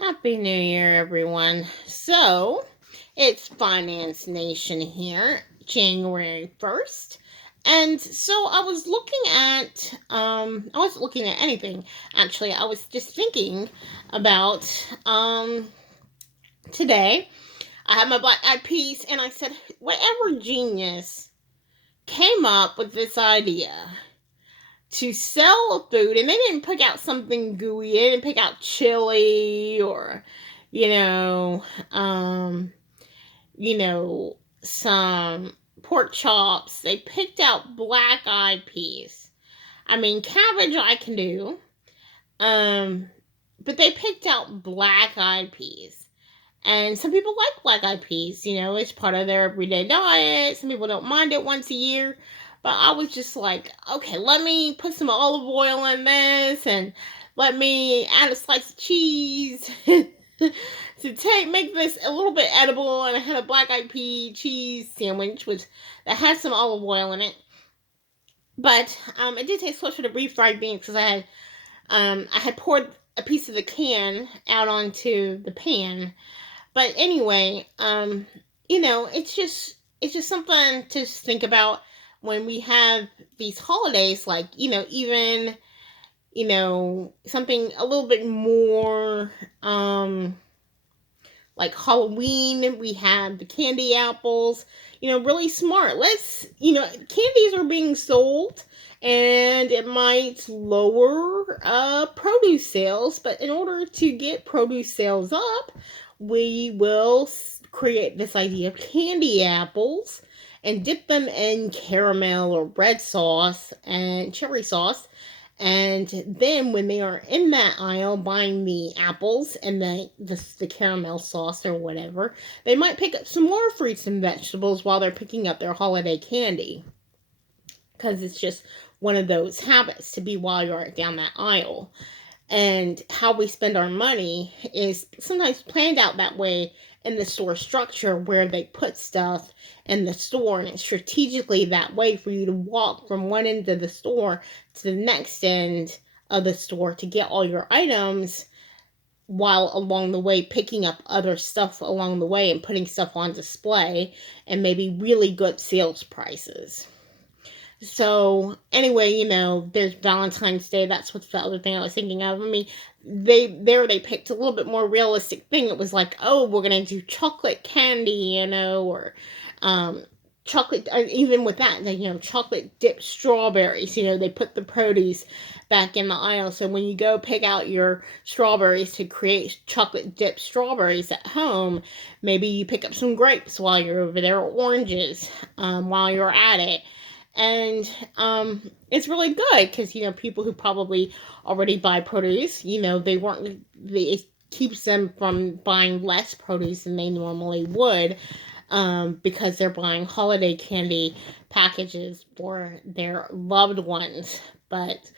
Happy New Year, everyone. So, it's Finance Nation here, January 1st. And so I was looking at, I wasn't looking at anything, actually. I was just thinking about, today. I had my Black Eyed Peas, and I said, whatever genius came up with this idea to sell food, and they didn't pick out something gooey. They didn't pick out chili or, you know, um, some pork chops. They picked out black eyed peas. I mean, cabbage I can do, um, but they picked out black eyed peas. And some people like black eyed peas, it's part of their everyday diet. Some people don't mind it once a year. But I was just like, okay, let me put some olive oil in this and let me add a slice of cheese to make this a little bit edible. And I had a black eyed pea cheese sandwich that had some olive oil in it. But it did taste closer to refried beans because I had poured a piece of the can out onto the pan. But anyway, it's just something to think about when we have these holidays, like, even, something a little bit more like Halloween. We have the candy apples, really smart. Candies are being sold and it might lower produce sales, but in order to get produce sales up, we will create this idea of candy apples and dip them in caramel or red sauce and cherry sauce. And then when they are in that aisle buying the apples and the caramel sauce or whatever, they might pick up some more fruits and vegetables while they're picking up their holiday candy. Because it's just one of those habits to be while you're down that aisle. And how we spend our money is sometimes planned out that way in the store structure where they put stuff in the store, and it's strategically that way for you to walk from one end of the store to the next end of the store to get all your items, while along the way picking up other stuff along the way and putting stuff on display and maybe really good sales prices. So anyway, there's Valentine's Day. That's what's the other thing I was thinking of. I mean, they picked a little bit more realistic thing. It was like, oh, we're gonna do chocolate candy, or chocolate. Even with that, chocolate dipped strawberries. They put the produce back in the aisle. So when you go pick out your strawberries to create chocolate dipped strawberries at home, maybe you pick up some grapes while you're over there, or oranges while you're at it. And it's really good because people who probably already buy produce, it keeps them from buying less produce than they normally would, because they're buying holiday candy packages for their loved ones. But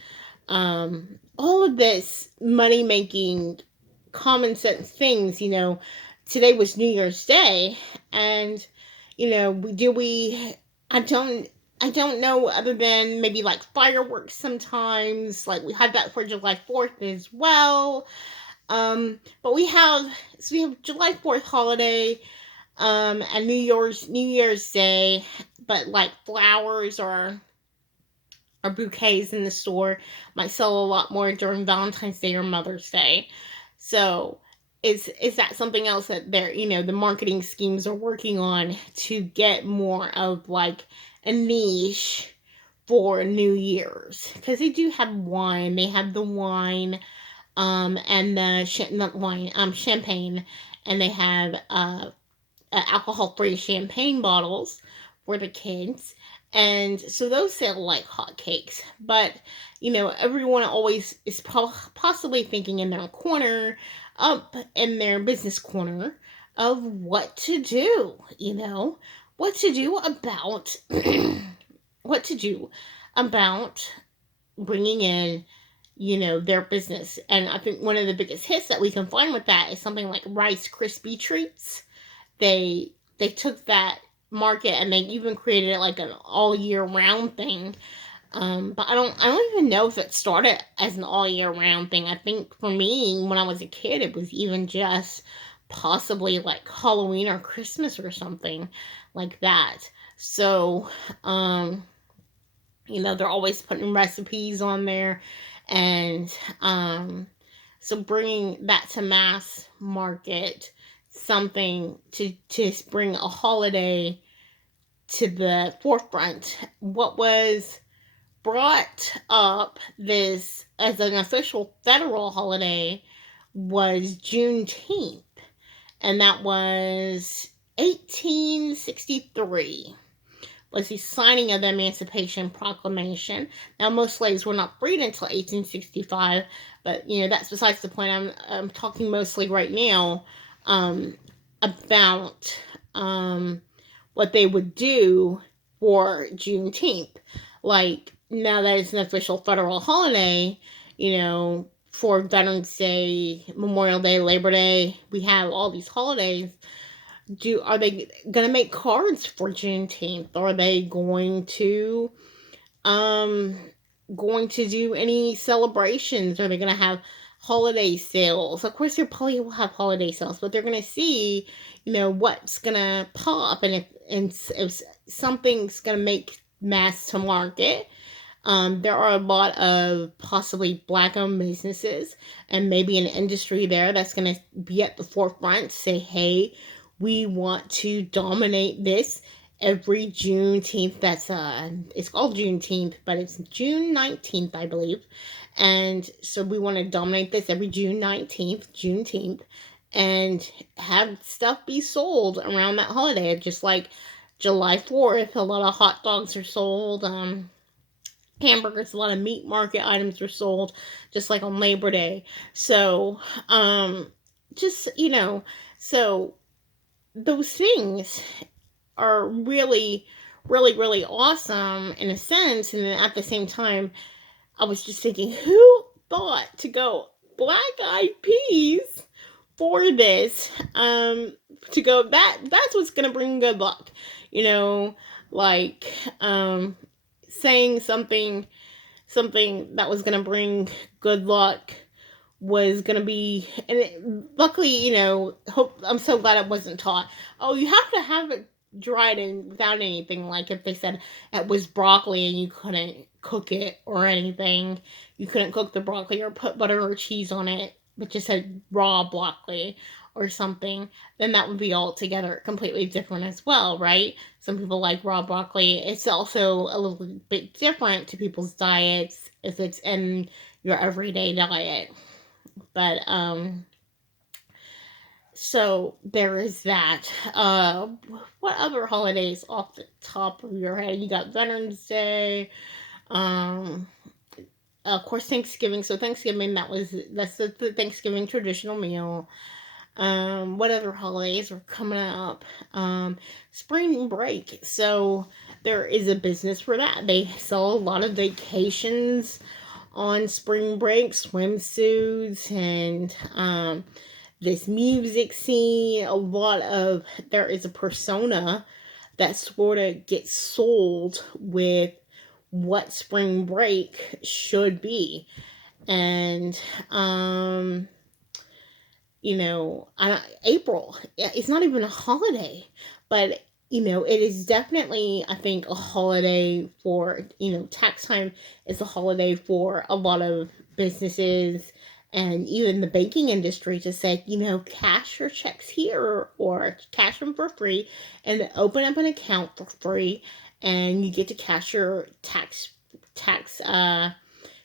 all of this money making common sense things, today was New Year's Day, and we I don't know, other than maybe like fireworks sometimes. Like we have that for July 4th as well. But we have July 4th holiday, and New Year's Day, but like flowers or bouquets in the store might sell a lot more during Valentine's Day or Mother's Day. So is that something else that the marketing schemes are working on to get more of like a niche for New Year's? Because they do have wine. They have the wine, and not wine, champagne, and they have alcohol-free champagne bottles for the kids. And so those sell like hotcakes. But, everyone always is possibly thinking in their corner, up in their business corner, of what to do, what to do about what to do about bringing in their business. And I think one of the biggest hits that we can find with that is something like Rice Krispie treats. They took that market and they even created it like an all year round thing, But I don't even know if it started as an all year round thing. I think for me, when I was a kid, it was even just possibly like Halloween or Christmas or something like that. So, um, they're always putting recipes on there, and so bringing that to mass market, something to bring a holiday to the forefront. What was brought up this as an official federal holiday was Juneteenth, and that was 1863 was the signing of the Emancipation Proclamation. Now, most slaves were not freed until 1865, but that's besides the point. I'm talking mostly right now um, about what they would do for Juneteenth. Like, now that it's an official federal holiday, for Veterans Day, Memorial Day, Labor Day, we have all these holidays. Are they gonna make cards for Juneteenth? Are they um going to do any celebrations? Are they gonna have holiday sales? Of course, they probably will have holiday sales, but they're gonna see, what's gonna pop, and if something's gonna make mass to market. There are a lot of possibly black-owned businesses and maybe an industry there that's going to be at the forefront. Say, hey, we want to dominate this every Juneteenth. It's called Juneteenth, but it's June 19th, I believe. And so we want to dominate this every June 19th, Juneteenth, and have stuff be sold around that holiday. Just like July 4th, a lot of hot dogs are sold. Hamburgers, a lot of meat market items were sold, just like on Labor Day. So, just, so those things are really, really, really awesome in a sense. And then at the same time, I was just thinking, who thought to go Black Eyed Peas for this? To go, that's what's gonna bring good luck, like saying something that was going to bring good luck was going to be, and luckily, I'm so glad it wasn't taught, oh, you have to have it dried and without anything. Like if they said it was broccoli and you couldn't cook it or anything, you couldn't cook the broccoli or put butter or cheese on it, but just said raw broccoli or something, then that would be altogether completely different as well, right? Some people like raw broccoli. It's also a little bit different to people's diets if it's in your everyday diet. But so there is that. What other holidays off the top of your head? You got Veterans Day. Of course, Thanksgiving. So Thanksgiving, that's the Thanksgiving traditional meal. What other holidays are coming up? Spring break. So there is a business for that. They sell a lot of vacations on spring break, swimsuits, and this music scene. There is a persona that sort of gets sold with what spring break should be. And April, it's not even a holiday, but it is definitely, I think, a holiday for, tax time is a holiday for a lot of businesses and even the banking industry to say, cash your checks here or cash them for free and open up an account for free, and you get to cash your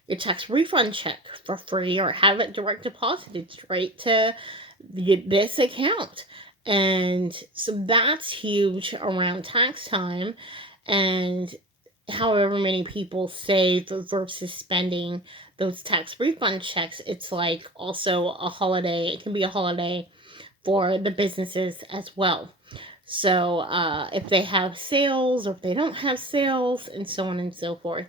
your tax refund check for free or have it direct deposited straight to this account. And so that's huge around tax time. And however many people save versus spending those tax refund checks, it's like also a holiday. It can be a holiday for the businesses as well. So if they have sales or if they don't have sales, and so on and so forth.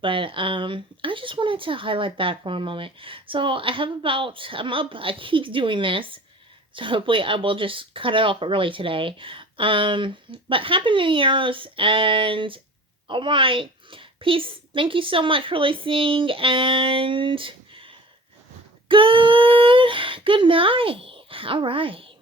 But I just wanted to highlight that for a moment. So I'm up, I keep doing this. So hopefully I will just cut it off early today. But Happy New Year's, and alright, Peace. Thank you so much for listening, and good night. All right.